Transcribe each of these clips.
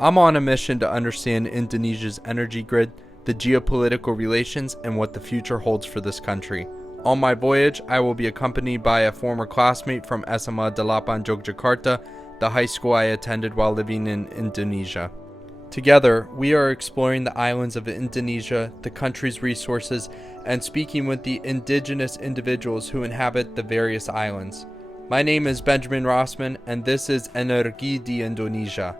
I'm on a mission to understand Indonesia's energy grid, the geopolitical relations, and what the future holds for this country. On my voyage, I will be accompanied by a former classmate from SMA Delapan Yogyakarta, the high school I attended while living in Indonesia. Together, we are exploring the islands of Indonesia, the country's resources, and speaking with the indigenous individuals who inhabit the various islands. My name is Benjamin Rossman, and this is Energi di Indonesia.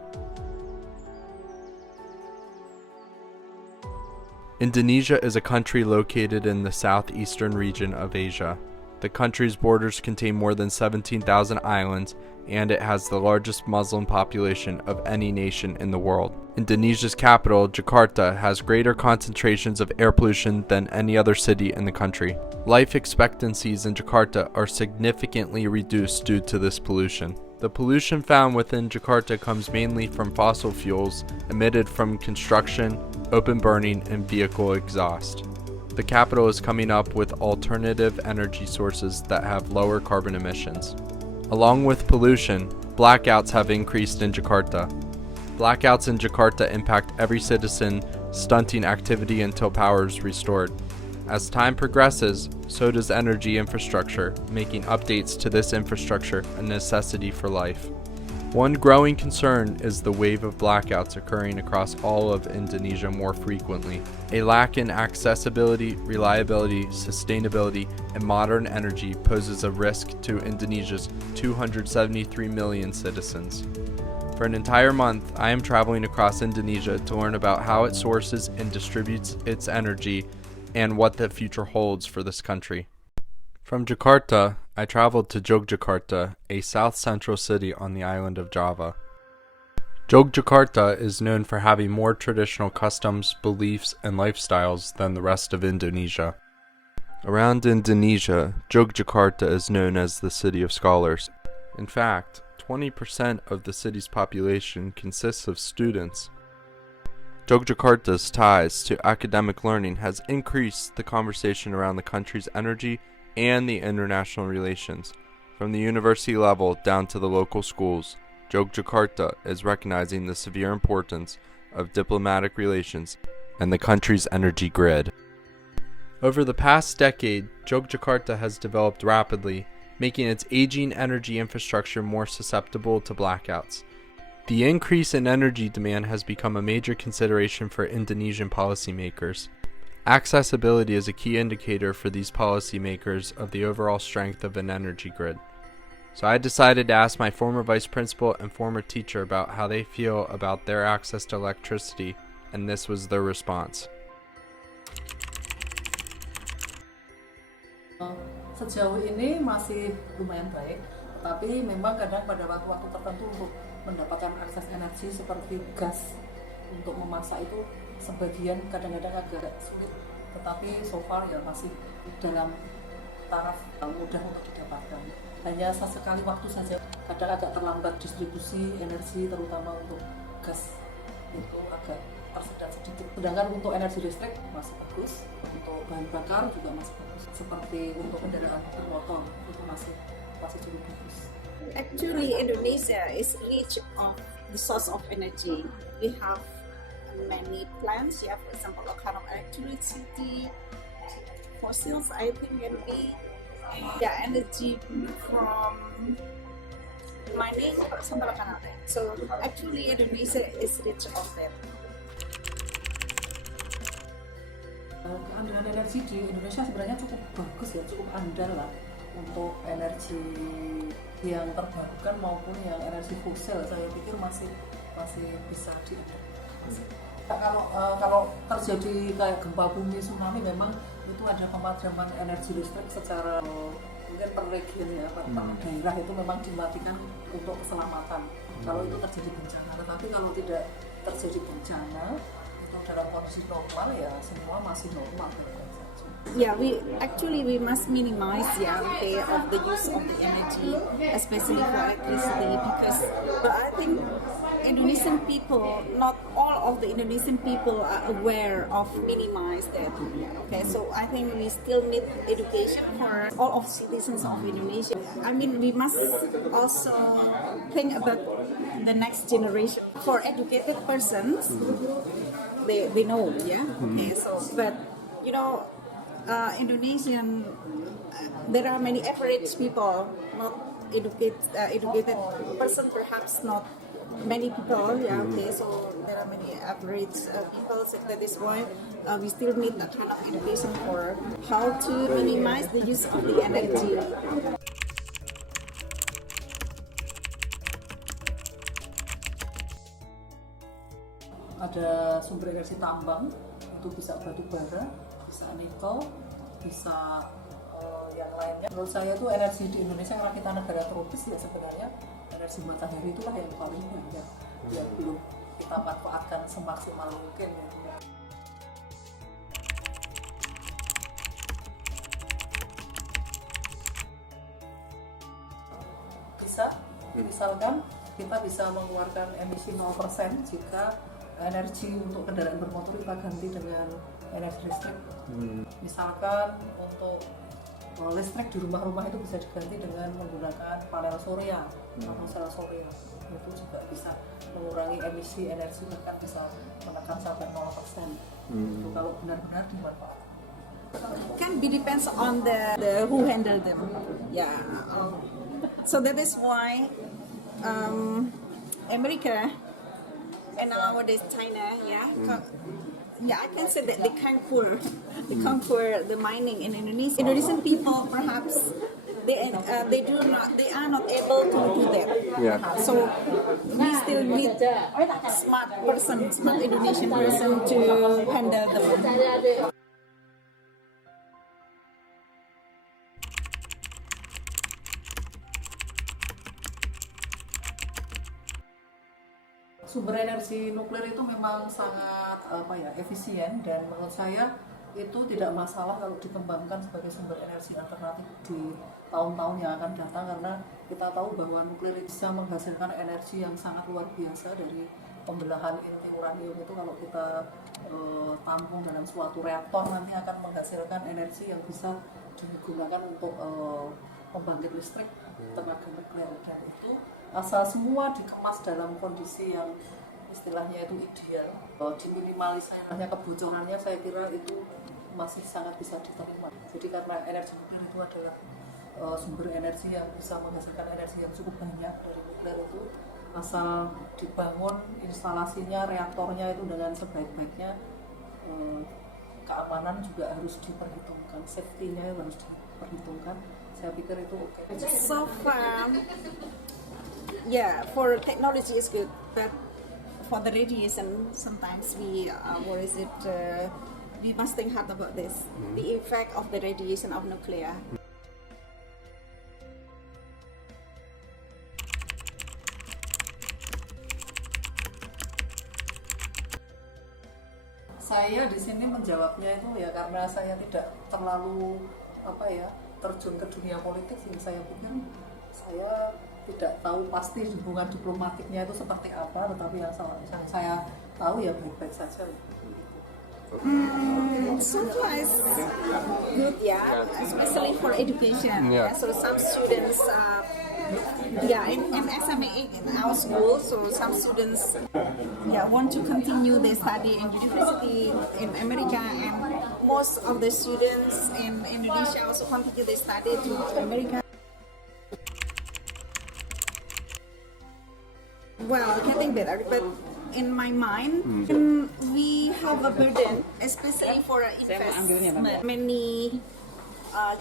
Indonesia is a country located in the southeastern region of Asia. The country's borders contain more than 17,000 islands, and it has the largest Muslim population of any nation in the world. Indonesia's capital, Jakarta, has greater concentrations of air pollution than any other city in the country. Life expectancies in Jakarta are significantly reduced due to this pollution. The pollution found within Jakarta comes mainly from fossil fuels emitted from construction, open burning, and vehicle exhaust. The capital is coming up with alternative energy sources that have lower carbon emissions. Along with pollution, blackouts have increased in Jakarta. Blackouts in Jakarta impact every citizen, stunting activity until power is restored. As time progresses, so does energy infrastructure, making updates to this infrastructure a necessity for life. One growing concern is the wave of blackouts occurring across all of Indonesia more frequently. A lack in accessibility, reliability, sustainability, and modern energy poses a risk to Indonesia's 273 million citizens. For an entire month, I am traveling across Indonesia to learn about how it sources and distributes its energy and what the future holds for this country. From Jakarta, I traveled to Yogyakarta, a south-central city on the island of Java. Yogyakarta is known for having more traditional customs, beliefs, and lifestyles than the rest of Indonesia. Around Indonesia, Yogyakarta is known as the City of Scholars. In fact, 20% of the city's population consists of students. Yogyakarta's ties to academic learning has increased the conversation around the country's energy and the international relations. From the university level down to the local schools, Yogyakarta is recognizing the severe importance of diplomatic relations and the country's energy grid. Over the past decade, Yogyakarta has developed rapidly, making its aging energy infrastructure more susceptible to blackouts. The increase in energy demand has become a major consideration for Indonesian policymakers. Accessibility is a key indicator for these policymakers of the overall strength of an energy grid. So I decided to ask my former vice principal and former teacher about how they feel about their access to electricity, and this was their response. Sejauh ini masih lumayan baik, tetapi memang kadang pada waktu-waktu tertentu untuk mendapatkan akses energi seperti gas untuk memasak itu sebagian kadang-kadang agak sulit, tetapi so far ya masih dalam taraf mudah untuk didapatkan. Hanya sesekali waktu saja kadang agak terlambat distribusi energi, terutama untuk gas itu agak tersendat sedikit. Sedangkan untuk energi listrik masih bagus, untuk bahan bakar juga masih bagus. Seperti untuk kendaraan bermotor itu masih cukup bagus. Actually, Indonesia is rich of the source of energy. We have many plants. For example, a kind of electricity, fossils. I think can be energy from mining, for example, kind of thing. So actually, Indonesia is rich of that. Keandalan energi di Indonesia sebenarnya cukup bagus ya, cukup andal lah untuk energi yang terbarukan maupun yang energi fosil. Saya pikir masih bisa diintegrasi. Kalau terjadi kayak gempa bumi, tsunami, memang itu ada pemadaman energi listrik secara mungkin per region ya, per daerah itu memang dimatikan untuk keselamatan. Kalau itu terjadi bencana, tetapi kalau tidak terjadi bencana, itu dalam kondisi normal ya semua masih normal. Yeah, we must minimize of the use of the energy, especially for electricity, because but I think Indonesian people, not all of the Indonesian people are aware of minimize that. Okay, so I think we still need education for all of citizens of Indonesia. I mean, we must also think about the next generation. For educated persons, they know, yeah. Okay, so but you know. Indonesian, there are many average people, not educated person, perhaps not many people. Yeah, okay. So there are many average people. So that is why we still need that kind of education for how to minimize the use of the energy. Ada sumber energi tambang, itu bisa batu bara, bisa nikel, bisa yang lainnya. Menurut saya itu energi di Indonesia, karena kita negara tropis ya, sebenarnya energi matahari itulah yang paling banyak yang belum kita manfaatkan semaksimal mungkin. Bisa, misalkan kita bisa mengeluarkan emisi 0% jika energi untuk kendaraan bermotor kita ganti dengan energi listrik. Misalkan untuk listrik di rumah-rumah itu bisa diganti dengan menggunakan panel surya atau sel surya. Itu juga bisa mengurangi emisi energi, bahkan bisa menekan sampai 0%. Itu kalau benar-benar dimanfaatkan. Can be depends on the who handle them. Yeah. So that is why America and nowadays China, I can say that they conquer the mining in Indonesia. Indonesian people perhaps they are not able to do that. Yeah. So we still need smart Indonesian person to handle them. Sumber energi nuklir itu memang sangat efisien, dan menurut saya itu tidak masalah kalau dikembangkan sebagai sumber energi alternatif di tahun-tahun yang akan datang, karena kita tahu bahwa nuklir bisa menghasilkan energi yang sangat luar biasa. Dari pembelahan inti uranium itu kalau kita tampung dalam suatu reaktor, nanti akan menghasilkan energi yang bisa digunakan untuk pembangkit listrik tenaga nuklir, dan itu asal semua dikemas dalam kondisi yang istilahnya itu ideal, diminimalisirnya kebocorannya, saya kira itu masih sangat bisa diterima. Jadi karena energi nuklir itu adalah sumber energi yang bisa menghasilkan energi yang cukup banyak dari nuklir itu, asal dibangun instalasinya, reaktornya itu dengan sebaik-baiknya, keamanan juga harus diperhitungkan, safety-nya harus diperhitungkan. Saya pikir itu oke. So far, yeah, for technology is good, but for the radiation, sometimes we must think hard about this, the effect of the radiation of nuclear. Saya di sini menjawabnya itu ya karena saya tidak terlalu terjun ke dunia politik, sih saya pikir saya tidak tahu pasti hubungan diplomatiknya itu seperti apa, tetapi yang saya tahu ya baik-baik saja. So far it's good, yeah, especially for education. Yeah. So some students, in SMA in our school, so some students want to continue their study in university in America, and most of the students in Indonesia also continue their study to America. Well, getting better, but in my mind, we have a burden, especially for investment. Many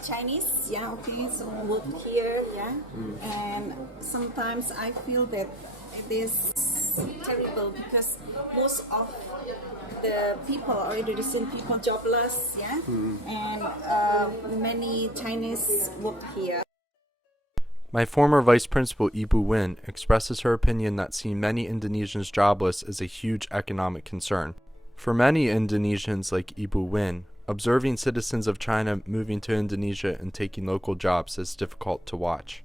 Chinese, so work here, and sometimes I feel that it is terrible because most of the people or Indonesian people jobless, and many Chinese work here. My former vice principal, Ibu Win, expresses her opinion that seeing many Indonesians jobless is a huge economic concern. For many Indonesians like Ibu Win, Observing citizens of China moving to Indonesia and taking local jobs is difficult to watch.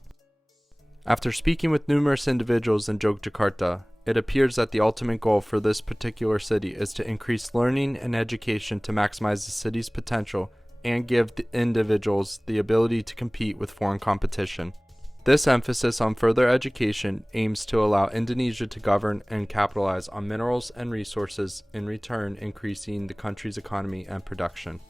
After speaking with numerous individuals in Yogyakarta, it appears that the ultimate goal for this particular city is to increase learning and education to maximize the city's potential and give the individuals the ability to compete with foreign competition. This emphasis on further education aims to allow Indonesia to govern and capitalize on minerals and resources, in return increasing the country's economy and production.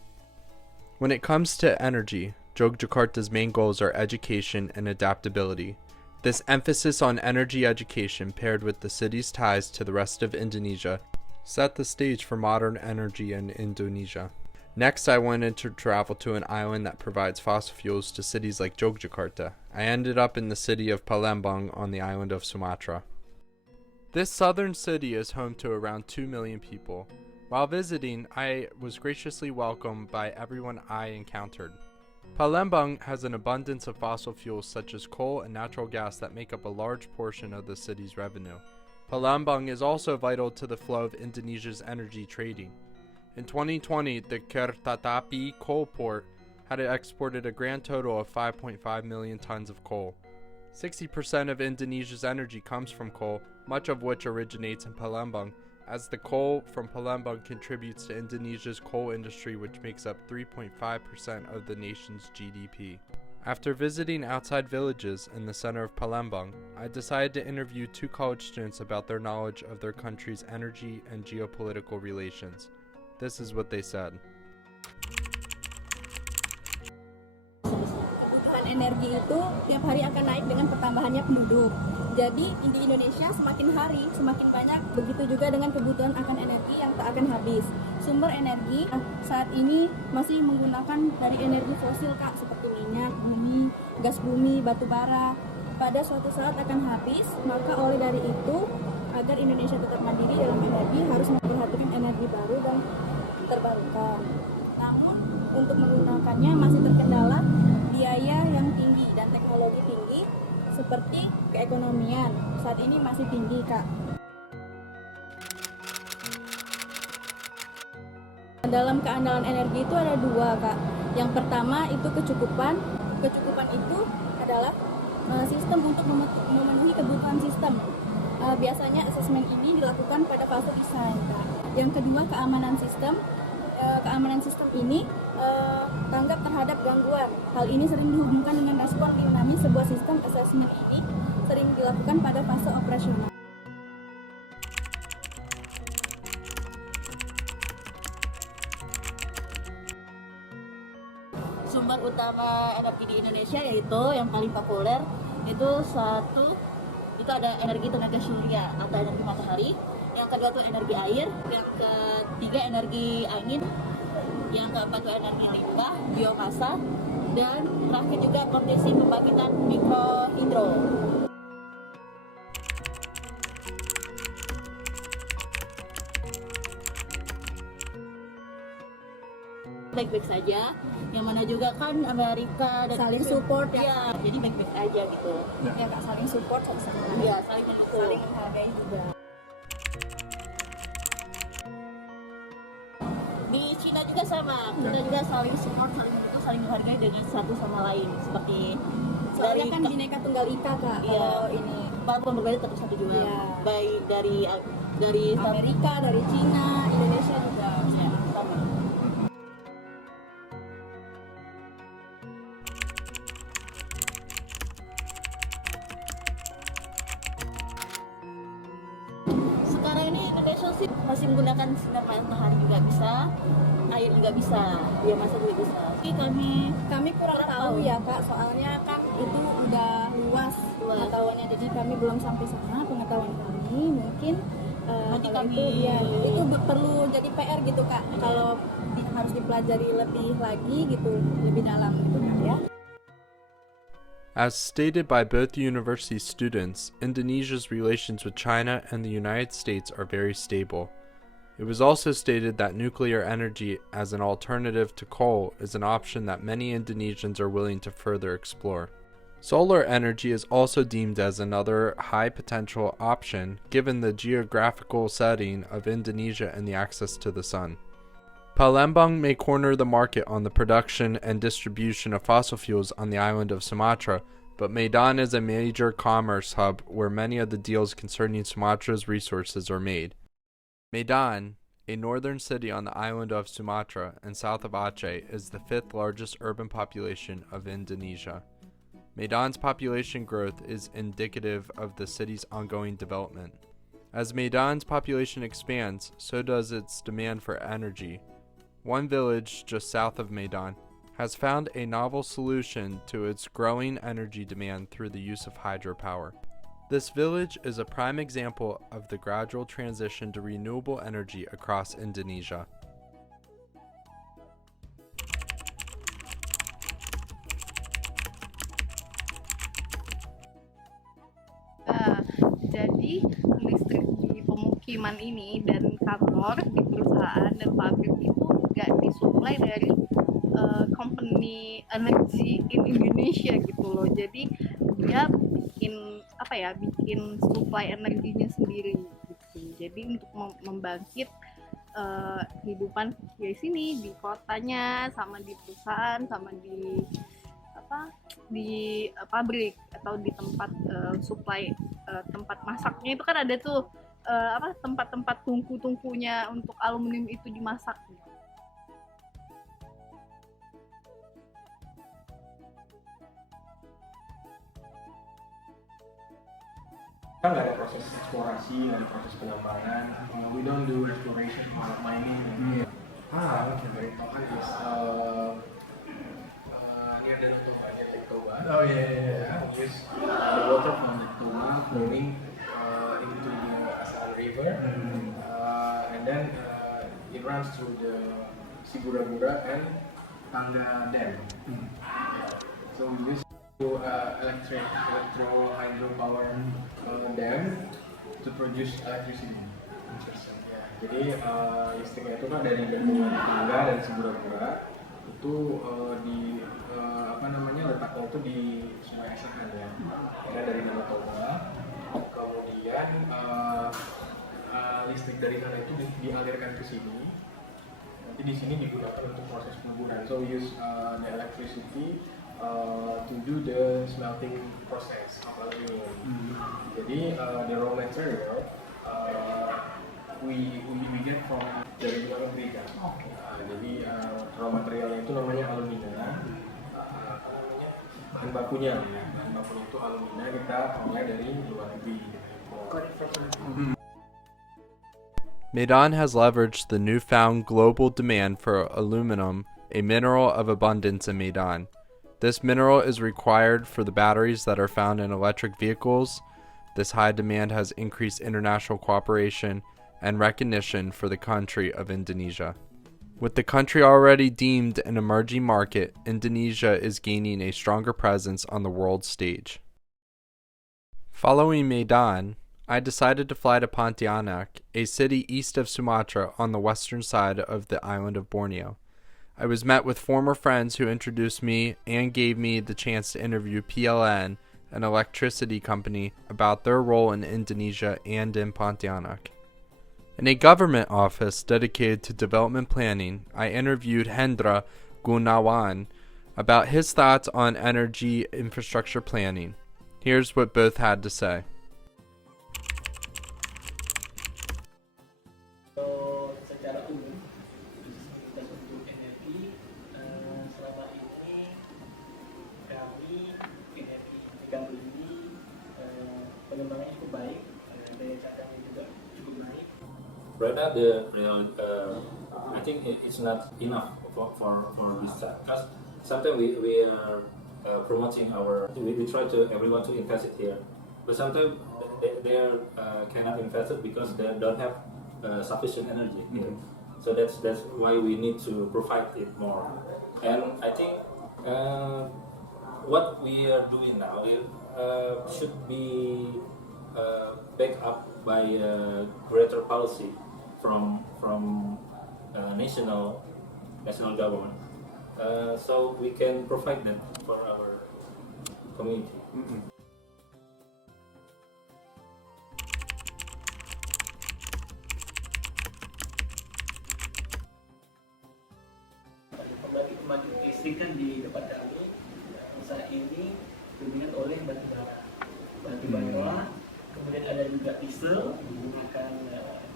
When it comes to energy, Yogyakarta's main goals are education and adaptability. This emphasis on energy education paired with the city's ties to the rest of Indonesia set the stage for modern energy in Indonesia. Next, I wanted to travel to an island that provides fossil fuels to cities like Yogyakarta. I ended up in the city of Palembang on the island of Sumatra. This southern city is home to around 2 million people. While visiting, I was graciously welcomed by everyone I encountered. Palembang has an abundance of fossil fuels such as coal and natural gas that make up a large portion of the city's revenue. Palembang is also vital to the flow of Indonesia's energy trading. In 2020, the Kertatapi coal port had exported a grand total of 5.5 million tons of coal. 60% of Indonesia's energy comes from coal, much of which originates in Palembang, as the coal from Palembang contributes to Indonesia's coal industry, which makes up 3.5% of the nation's GDP. After visiting outside villages in the center of Palembang, I decided to interview 2 college students about their knowledge of their country's energy and geopolitical relations. This is what they said. Kebutuhan energi itu tiap hari akan naik dengan pertambahannya penduduk. Jadi di Indonesia semakin hari semakin banyak, begitu juga dengan kebutuhan akan energi yang tak akan habis. Sumber energi saat ini masih menggunakan dari energi fosil Kak, seperti minyak, bumi, gas bumi, batu bara. Pada suatu saat akan habis, maka oleh dari itu agar Indonesia tetap mandiri dalam energi harus memperhatikan energi baru dan terbarukan. Namun untuk menggunakannya masih terkendala biaya yang tinggi dan teknologi tinggi seperti keekonomian saat ini masih tinggi Kak. Dalam keandalan energi itu ada 2 Kak. Yang pertama itu kecukupan. Kecukupan itu adalah sistem untuk memenuhi kebutuhan sistem. Biasanya asesmen ini dilakukan pada fase desain Kak. Yang kedua keamanan sistem. Keamanan sistem ini tanggap terhadap gangguan. Hal ini sering dihubungkan dengan respon dinamis. Sebuah sistem asesmen ini sering dilakukan pada fase operasional. Sumber utama energi di Indonesia yaitu yang paling populer itu itu ada energi tenaga surya atau energi matahari. Yang kedua itu energi air, yang ketiga energi angin, yang keempat itu energi limbah, biomasa, dan terakhir juga potensi pembangkitan mikrohidro. Baik-baik saja, yang mana juga kan Amerika dan saling support ya, jadi baik-baik aja gitu. Ya Kak, saling support sama-sama. Iya, saling mendukung, saling menghargai juga. Di Cina juga sama, kita juga saling support, saling mendukung, saling menghargai dengan satu sama lain. Seperti soalnya kan Bhinneka Tunggal Ika Kak, kalau ini walaupun berbeda tetap satu juga. Ya. Baik dari Amerika, dari Cina, Indonesia juga ya, sama. Sekarang ini Indonesia sih masih menggunakan sinar matahari juga bisa, air juga bisa, biomasa juga bisa. Tapi kami kurang tahu ya Kak, soalnya kan itu udah luas pengetahuannya, jadi kami belum sampai sana pengetahuan kami. Mungkin nanti kami itu perlu jadi PR gitu Kak, kalau harus dipelajari lebih lagi gitu, lebih dalam gitu ya. As stated by both university students, Indonesia's relations with China and the United States are very stable. It was also stated that nuclear energy as an alternative to coal is an option that many Indonesians are willing to further explore. Solar energy is also deemed as another high potential option given the geographical setting of Indonesia and the access to the sun. Palembang may corner the market on the production and distribution of fossil fuels on the island of Sumatra, but Medan is a major commerce hub where many of the deals concerning Sumatra's resources are made. Medan, a northern city on the island of Sumatra and south of Aceh, is the fifth largest urban population of Indonesia. Medan's population growth is indicative of the city's ongoing development. As Medan's population expands, so does its demand for energy. One village just south of Medan has found a novel solution to its growing energy demand through the use of hydropower. This village is a prime example of the gradual transition to renewable energy across Indonesia. Jadi listrik di pemukiman ini dan kantor di perusahaan dan pabrik itu nggak disuplai dari company energi in Indonesia gitu loh. Jadi dia bikin supply energinya sendiri gitu. Jadi untuk membangkit kehidupan di sini, di kotanya, sama di perusahaan, sama di pabrik atau di tempat supply tempat masaknya itu kan ada tuh tempat-tempat tungku-tungkunya untuk aluminium itu dimasak. Kita nggak ada proses eksplorasi, nggak ada proses pengembangan. We don't do exploration or mining. Okay, very important is near the Toba, near Toba. Oh yeah. We use the water from the Toba flowing into the Asahan River, and then it runs through the Sigura-gura and Tangga Dam. So we use electro hydropower dam to produce electricity. Jadi listriknya itu kan dari bendungan Tangga dan Sigura-gura itu letaknya itu di Sungai Asahan ya. Dari Danau Toba. Kemudian listrik dari sana itu dialirkan ke sini. Nanti di sini digunakan untuk proses peleburan. So we use the electricity to do the smelting process of aluminium. Jadi the raw material we get from dari luar negeri kan. Jadi raw materialnya itu namanya alumina. Bahan bakunya itu alumina, kita mulai dari luar negeri. Medan has leveraged the newfound global demand for aluminum, a mineral of abundance in Medan. This mineral is required for the batteries that are found in electric vehicles. This high demand has increased international cooperation and recognition for the country of Indonesia. With the country already deemed an emerging market, Indonesia is gaining a stronger presence on the world stage. Following Medan, I decided to fly to Pontianak, a city east of Sumatra on the western side of the island of Borneo. I was met with former friends who introduced me and gave me the chance to interview PLN, an electricity company, about their role in Indonesia and in Pontianak. In a government office dedicated to development planning, I interviewed Hendra Gunawan about his thoughts on energy infrastructure planning. Here's what both had to say. Right now, I think it's not enough for this side, because sometimes we are promoting we try to everyone to invest it here, but sometimes they cannot invest it because they don't have sufficient energy here. So that's why we need to provide it more. And I think what we are doing now should be backed up by greater policy from national government, so we can provide that for our community. kan di depan kami saat ini dominan oleh batu bara, kemudian ada juga diesel menggunakan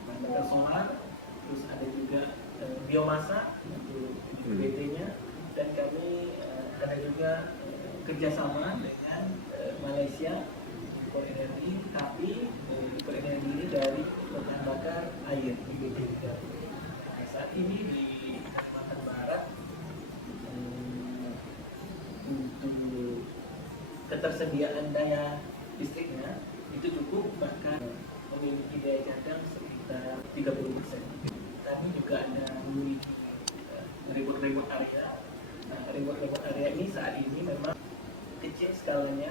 bahan bakar solar, terus ada juga biomasa untuk BT-nya, dan kami ada juga kerjasama dengan Malaysia impor energi, tapi impor energi ini dari bahan bakar air di BT juga. Nah, saat ini di Kalimantan Barat untuk ketersediaan daya listriknya itu cukup, bahkan memiliki daya cadang sekitar 30%. Kami juga ada memiliki remote area. Nah, remote area ini saat ini memang kecil skalanya,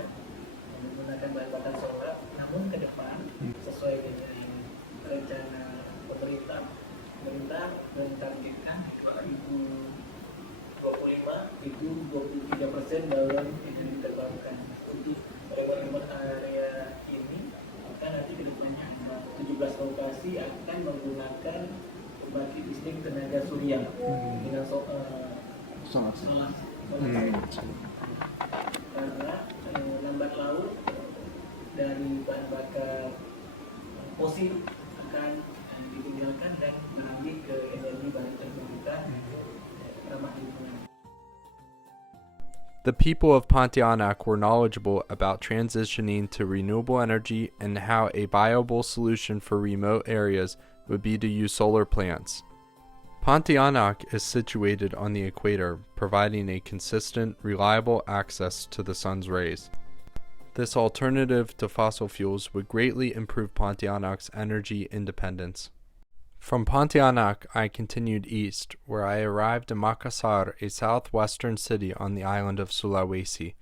menggunakan bahan bakar solar, namun ke depan sesuai dengan rencana pemerintah mentargetkan 2025 itu 23% dalam energi terbarukan. Untuk remote area ini akan nanti ke depannya 17 lokasi akan menggunakan pembangkit listrik tenaga surya dengan solar. Karena lambat laun dari bahan bakar fosil akan ditinggalkan dan beralih ke energi baru terbarukan ramah lingkungan. The people of Pontianak were knowledgeable about transitioning to renewable energy and how a viable solution for remote areas would be to use solar plants. Pontianak is situated on the equator, providing a consistent, reliable access to the sun's rays. This alternative to fossil fuels would greatly improve Pontianak's energy independence. From Pontianak, I continued east, where I arrived in Makassar, a southwestern city on the island of Sulawesi.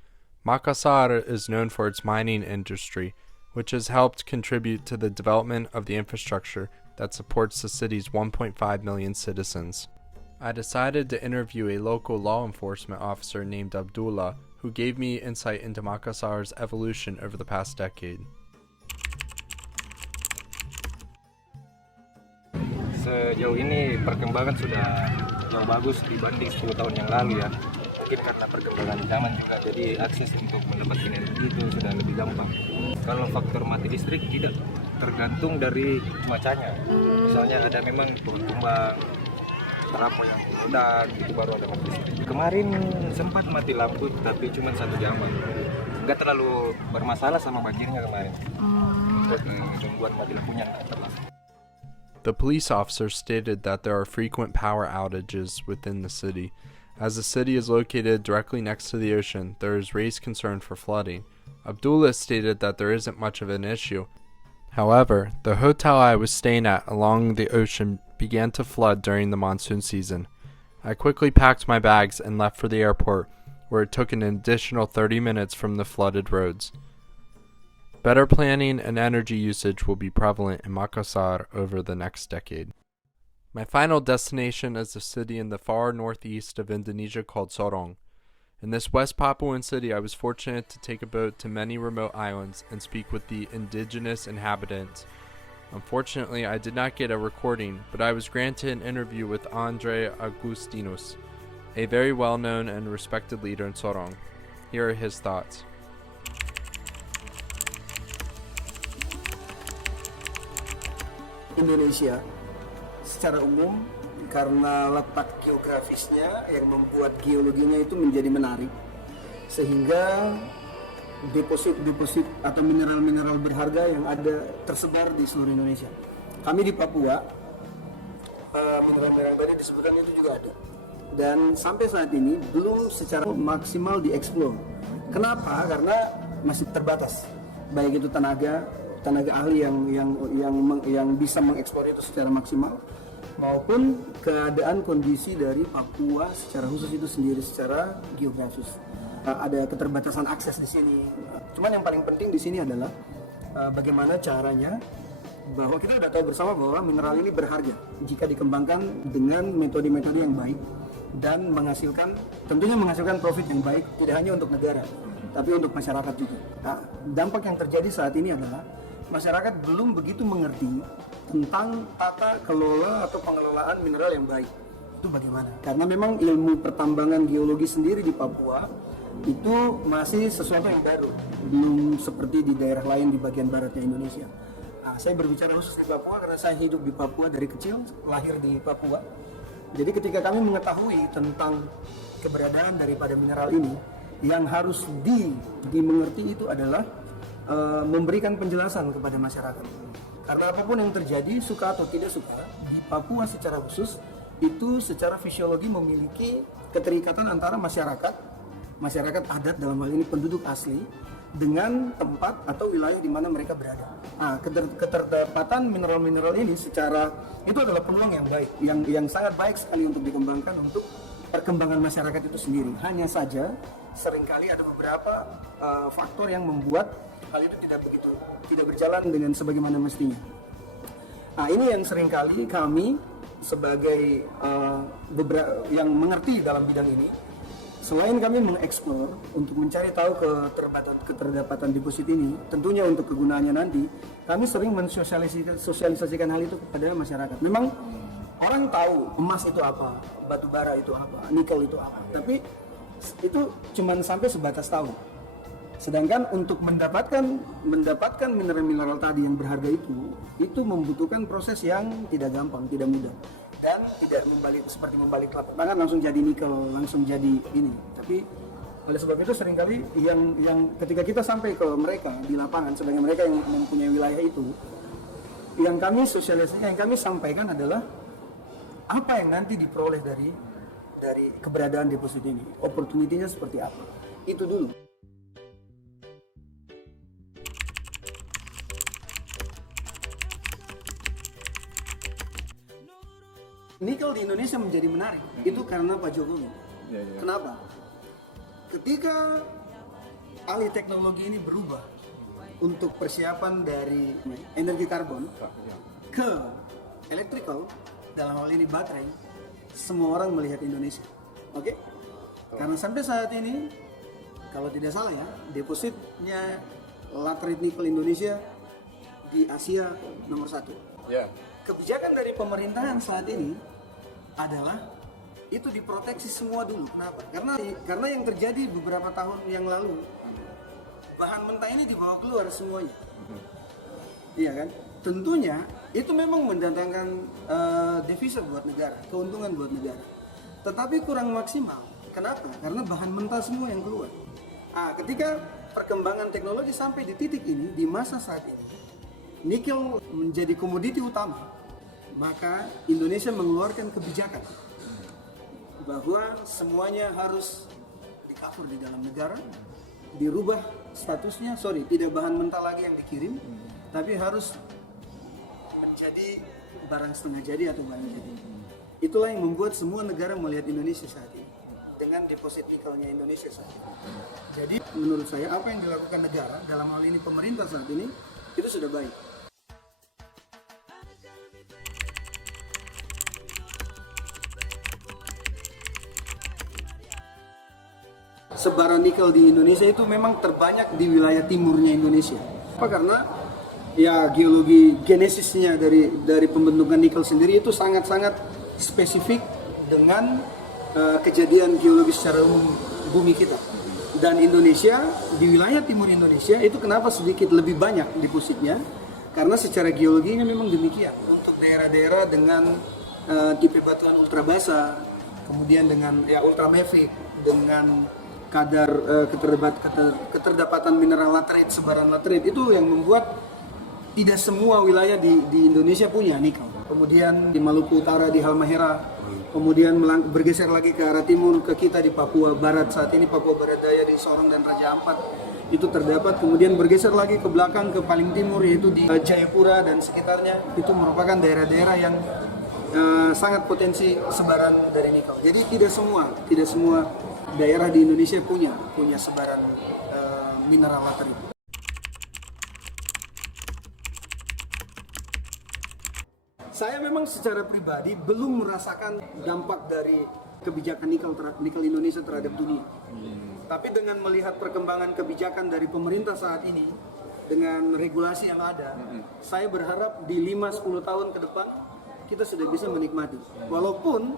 Makassar is known for its mining industry, which has helped contribute to the development of the infrastructure that supports the city's 1.5 million citizens. I decided to interview a local law enforcement officer named Abdullah, who gave me insight into Makassar's evolution over the past decade. Sejauh ini perkembangan sudah jauh bagus dibanding 10 tahun yang lalu ya. Mungkin karena perkembangan zaman juga, jadi akses untuk mendapatkan energi itu sudah lebih gampang. Kalau faktor mati listrik tidak, tergantung dari cuacanya. Misalnya ada memang pohon tumbang, terapa yang meledak, itu baru ada mati listrik. Kemarin sempat mati lampu, tapi cuma 1 jam. Nggak terlalu bermasalah sama banjirnya kemarin. Untuk gangguan mati lampunya nggak terlalu. The police officer stated that there are frequent power outages within the city. As the city is located directly next to the ocean, there is raised concern for flooding. Abdullah stated that there isn't much of an issue. However, the hotel I was staying at along the ocean began to flood during the monsoon season. I quickly packed my bags and left for the airport, where it took an additional 30 minutes from the flooded roads. Better planning and energy usage will be prevalent in Makassar over the next decade. My final destination is a city in the far northeast of Indonesia called Sorong. In this West Papuan city, I was fortunate to take a boat to many remote islands and speak with the indigenous inhabitants. Unfortunately, I did not get a recording, but I was granted an interview with Andre Agustinus, a very well-known and respected leader in Sorong. Here are his thoughts. Indonesia secara umum karena letak geografisnya yang membuat geologinya itu menjadi menarik, sehingga deposit-deposit atau mineral-mineral berharga yang ada tersebar di seluruh Indonesia. Kami di Papua, mineral-mineral tadi disebutkan itu juga ada, dan sampai saat ini belum secara maksimal dieksplor. Kenapa? Karena masih terbatas, baik itu tenaga ahli yang bisa mengeksplor itu secara maksimal, maupun keadaan kondisi dari Papua secara khusus itu sendiri secara geografis. Ada keterbatasan akses di sini. Cuman yang paling penting di sini adalah bagaimana caranya, bahwa kita sudah tahu bersama bahwa mineral ini berharga jika dikembangkan dengan metode-metode yang baik dan tentunya menghasilkan profit yang baik, tidak hanya untuk negara tapi untuk masyarakat juga. Nah, dampak yang terjadi saat ini adalah masyarakat belum begitu mengerti tentang tata kelola atau pengelolaan mineral yang baik. itu bagaimana? Karena memang ilmu pertambangan geologi sendiri di Papua itu masih sesuatu yang baru, belum seperti di daerah lain di bagian baratnya Indonesia. Nah, saya berbicara khusus di Papua karena saya hidup di Papua dari kecil, lahir di Papua. Jadi ketika kami mengetahui tentang keberadaan daripada mineral ini, yang harus dimengerti itu adalah memberikan penjelasan kepada masyarakat. Karena apapun yang terjadi, suka atau tidak suka, di Papua secara khusus itu secara fisiologi memiliki keterikatan antara masyarakat adat dalam hal ini penduduk asli dengan tempat atau wilayah di mana mereka berada. Nah, keterdapatan mineral-mineral ini secara itu adalah peluang yang baik, yang sangat baik sekali untuk dikembangkan untuk perkembangan masyarakat itu sendiri. Hanya saja seringkali ada beberapa faktor yang membuat hal itu tidak berjalan dengan sebagaimana mestinya. Nah, ini yang seringkali kami sebagai beberapa yang mengerti dalam bidang ini, selain kami mengeksplor untuk mencari tahu keterdapatan deposit ini, tentunya untuk kegunaannya nanti, kami sering mensosialisasikan hal itu kepada masyarakat. Memang orang tahu emas itu apa, batu bara itu apa, nikel itu apa, tapi itu cuma sampai sebatas tahu. Sedangkan untuk mendapatkan mineral-mineral tadi yang berharga itu membutuhkan proses yang tidak gampang, tidak mudah, dan tidak seperti membalik telapak tangan langsung jadi nikel, langsung jadi ini. Tapi oleh sebab itu seringkali yang ketika kita sampai ke mereka di lapangan, sebagai mereka yang mempunyai wilayah itu, yang kami sosialisasi, yang kami sampaikan adalah apa yang nanti diperoleh dari keberadaan deposit ini, opportunity-nya seperti apa. Itu dulu. Nikel di Indonesia menjadi menarik itu karena Pak Jokowi. Kenapa? Ketika alih teknologi ini berubah untuk persiapan dari energi karbon ke electrical, dalam hal ini baterai, semua orang melihat Indonesia. Oke? Karena sampai saat ini, kalau tidak salah ya, depositnya laterite nikel Indonesia di Asia nomor 1. Kebijakan dari pemerintahan saat ini adalah itu diproteksi semua dulu. Kenapa? Karena yang terjadi beberapa tahun yang lalu, bahan mentah ini dibawa keluar semuanya. Iya kan? Tentunya itu memang mendatangkan devisa buat negara, keuntungan buat negara. Tetapi kurang maksimal. Kenapa? Karena bahan mentah semua yang keluar. Ketika perkembangan teknologi sampai di titik ini, di masa saat ini, nikel menjadi komoditi utama, maka Indonesia mengeluarkan kebijakan bahwa semuanya harus di-cover di dalam negara, dirubah statusnya, tidak bahan mentah lagi yang dikirim, tapi harus menjadi barang setengah jadi atau barang jadi. Itulah yang membuat semua negara melihat Indonesia saat ini dengan deposit nikelnya Indonesia saat ini. Jadi menurut saya apa yang dilakukan negara, dalam hal ini pemerintah saat ini, itu sudah baik. Sebaran nikel di Indonesia itu memang terbanyak di wilayah timurnya Indonesia. Apa? Karena ya geologi genesisnya dari pembentukan nikel sendiri itu sangat-sangat spesifik dengan kejadian geologi secara umum bumi kita. Dan Indonesia, di wilayah timur Indonesia itu kenapa sedikit lebih banyak depositnya? Karena secara geologinya memang demikian. Untuk daerah-daerah dengan tipe batuan ultra basa, kemudian dengan ultramafic, dengan kadar keterdapatan mineral laterite, sebaran laterite, itu yang membuat tidak semua wilayah di Indonesia punya nikel. Kemudian di Maluku Utara, di Halmahera, kemudian bergeser lagi ke arah timur ke kita di Papua Barat saat ini, Papua Barat Daya di Sorong dan Raja Ampat itu terdapat. Kemudian bergeser lagi ke belakang ke paling timur yaitu di Jayapura dan sekitarnya, itu merupakan daerah-daerah yang sangat potensi sebaran dari nikel. Jadi tidak semua daerah di Indonesia punya sebaran mineral laterite. Saya memang secara pribadi belum merasakan dampak dari kebijakan nikel Indonesia terhadap dunia. Tapi dengan melihat perkembangan kebijakan dari pemerintah saat ini, dengan regulasi yang ada, saya berharap di 5-10 tahun ke depan kita sudah bisa menikmati. Walaupun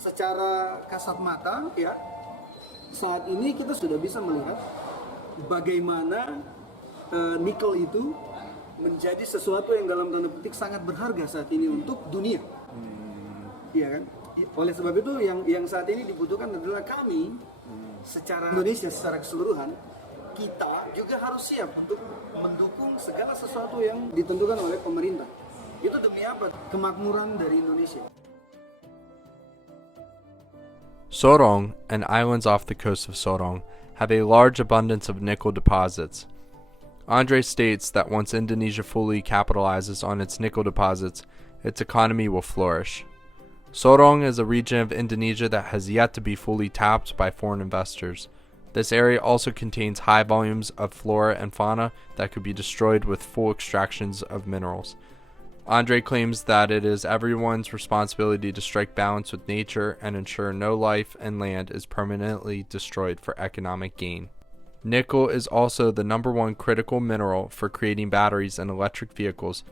secara kasat mata ya, saat ini kita sudah bisa melihat bagaimana nikel itu menjadi sesuatu yang dalam tanda petik sangat berharga saat ini untuk dunia. Iya kan? Oleh sebab itu yang saat ini dibutuhkan adalah kami secara Indonesia secara keseluruhan, kita juga harus siap untuk mendukung segala sesuatu yang ditentukan oleh pemerintah. Itu demi apa? Kemakmuran dari Indonesia. Sorong and islands off the coast of Sorong have a large abundance of nickel deposits. Andre states that once Indonesia fully capitalizes on its nickel deposits, its economy will flourish. Sorong is a region of Indonesia that has yet to be fully tapped by foreign investors. This area also contains high volumes of flora and fauna that could be destroyed with full extractions of minerals. Andre claims that it is everyone's responsibility to strike balance with nature and ensure no life and land is permanently destroyed for economic gain. Nickel is also the number one critical mineral for creating batteries and electric vehicles,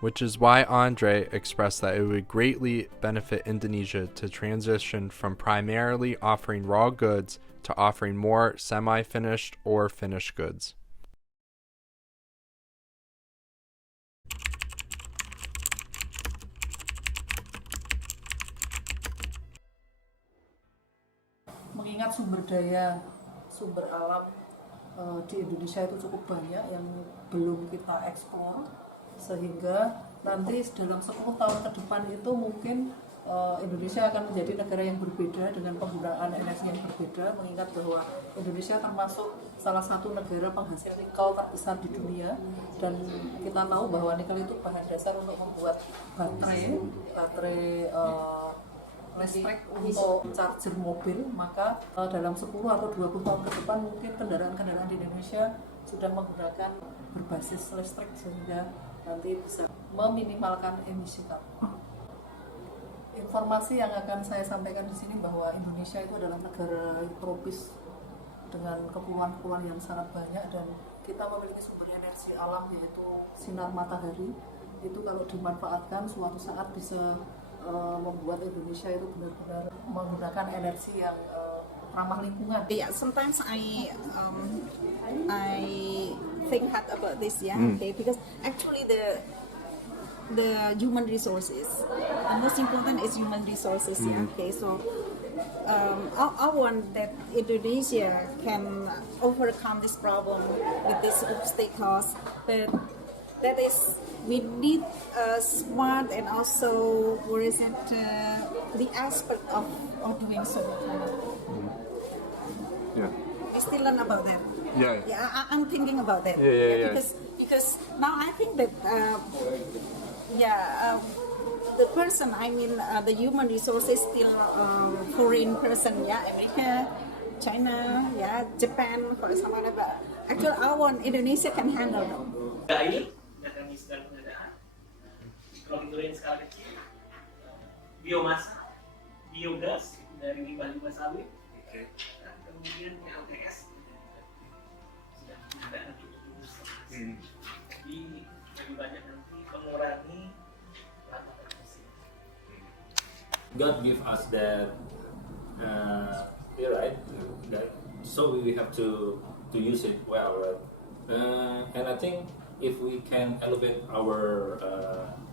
which is why Andre expressed that it would greatly benefit Indonesia to transition from primarily offering raw goods to offering more semi-finished or finished goods. Mengingat sumber alam di Indonesia itu cukup banyak yang belum kita eksplor, sehingga nanti dalam 10 tahun ke depan itu mungkin Indonesia akan menjadi negara yang berbeda dengan penggunaan energi yang berbeda, mengingat bahwa Indonesia termasuk salah satu negara penghasil nikel terbesar di dunia, dan kita tahu bahwa nikel itu bahan dasar untuk membuat baterai listrik untuk charger mobil. Maka dalam 10 atau 20 tahun ke depan mungkin kendaraan-kendaraan di Indonesia sudah menggunakan berbasis listrik, sehingga nanti bisa meminimalkan emisi karbon. Informasi yang akan saya sampaikan di sini bahwa Indonesia itu adalah negara tropis dengan kepulauan-kepulauan yang sangat banyak, dan kita memiliki sumber energi alam yaitu sinar matahari. Itu kalau dimanfaatkan suatu saat bisa membuat Indonesia itu benar-benar menggunakan energi yang ramah lingkungan. Yeah, sometimes I think hard about this, yeah, okay, because actually the human resources, the most important is human resources, yeah, okay, so I want that Indonesia can overcome this problem with these obstacles, but that is we need a smart and also the aspect of doing so. Yeah. We still learn about that. Yeah. I'm thinking about that. Yeah. Because now I think that the person, the human resources still foreign person, yeah, America, China, yeah, Japan, for example. But actually, I want Indonesia can handle them. Air, mekanis dan pengadaan, kalau hidrogen skala kecil, biomasa, biogas dari limbah-limbah sawit, dan kemudian LTS sudah ada nanti jadi lebih banyak nanti mengurangi bahan fosil. God give us that, right? So we have to use it well, right? And I think if we can elevate our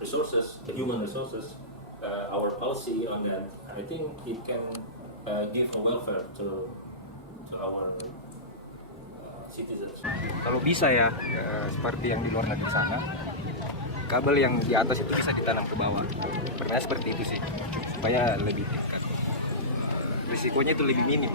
resources, the human resources, our policy on that, I think it can give a welfare to our citizens. Kalau bisa ya, seperti yang di luar negeri sana, kabel yang di atas itu bisa ditanam ke bawah. Pernah seperti itu sih, supaya lebih dekat. Risikonya itu lebih minim.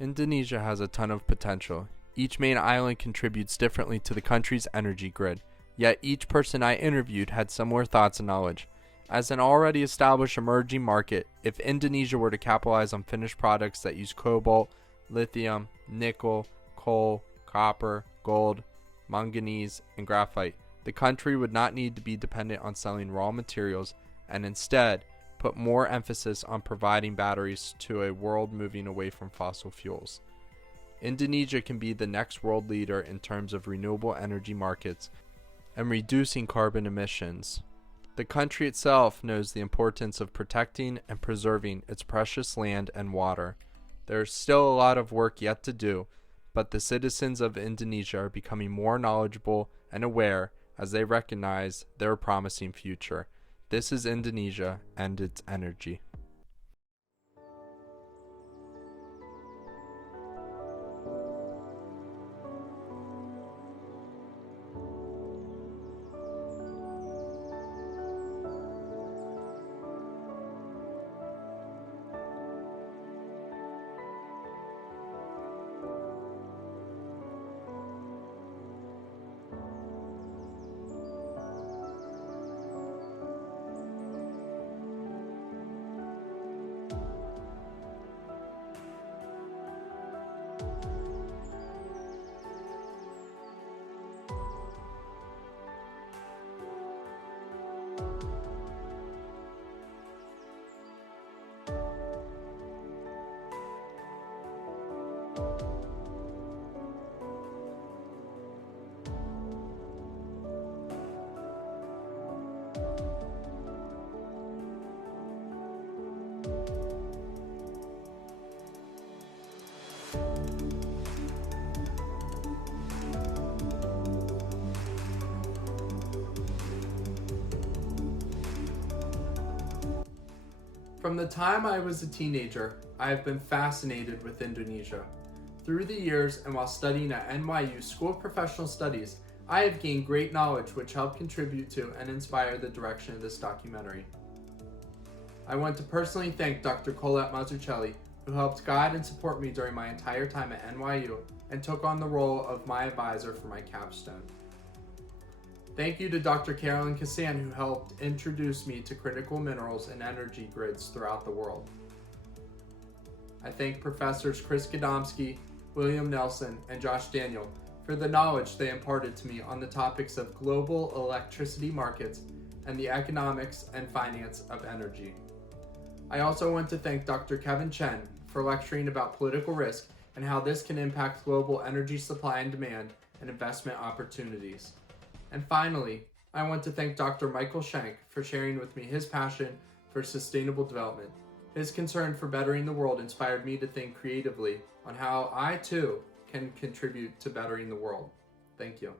Indonesia has a ton of potential. Each main island contributes differently to the country's energy grid, yet each person I interviewed had similar thoughts and knowledge. As an already established emerging market, if Indonesia were to capitalize on finished products that use cobalt, lithium, nickel, coal, copper, gold, manganese, and graphite, the country would not need to be dependent on selling raw materials and instead put more emphasis on providing batteries to a world moving away from fossil fuels. Indonesia can be the next world leader in terms of renewable energy markets and reducing carbon emissions. The country itself knows the importance of protecting and preserving its precious land and water. There is still a lot of work yet to do, but the citizens of Indonesia are becoming more knowledgeable and aware as they recognize their promising future. This is Indonesia and its energy. From the time I was a teenager, I have been fascinated with Indonesia. Through the years and while studying at NYU School of Professional Studies, I have gained great knowledge which helped contribute to and inspire the direction of this documentary. I want to personally thank Dr. Colette Mazzucchelli, who helped guide and support me during my entire time at NYU and took on the role of my advisor for my capstone. Thank you to Dr. Carolyn Kassan, who helped introduce me to critical minerals and energy grids throughout the world. I thank Professors Chris Gadomski, William Nelson, and Josh Daniel for the knowledge they imparted to me on the topics of global electricity markets and the economics and finance of energy. I also want to thank Dr. Kevin Chen for lecturing about political risk and how this can impact global energy supply and demand and investment opportunities. And finally, I want to thank Dr. Michael Schenk for sharing with me his passion for sustainable development. His concern for bettering the world inspired me to think creatively on how I too can contribute to bettering the world. Thank you.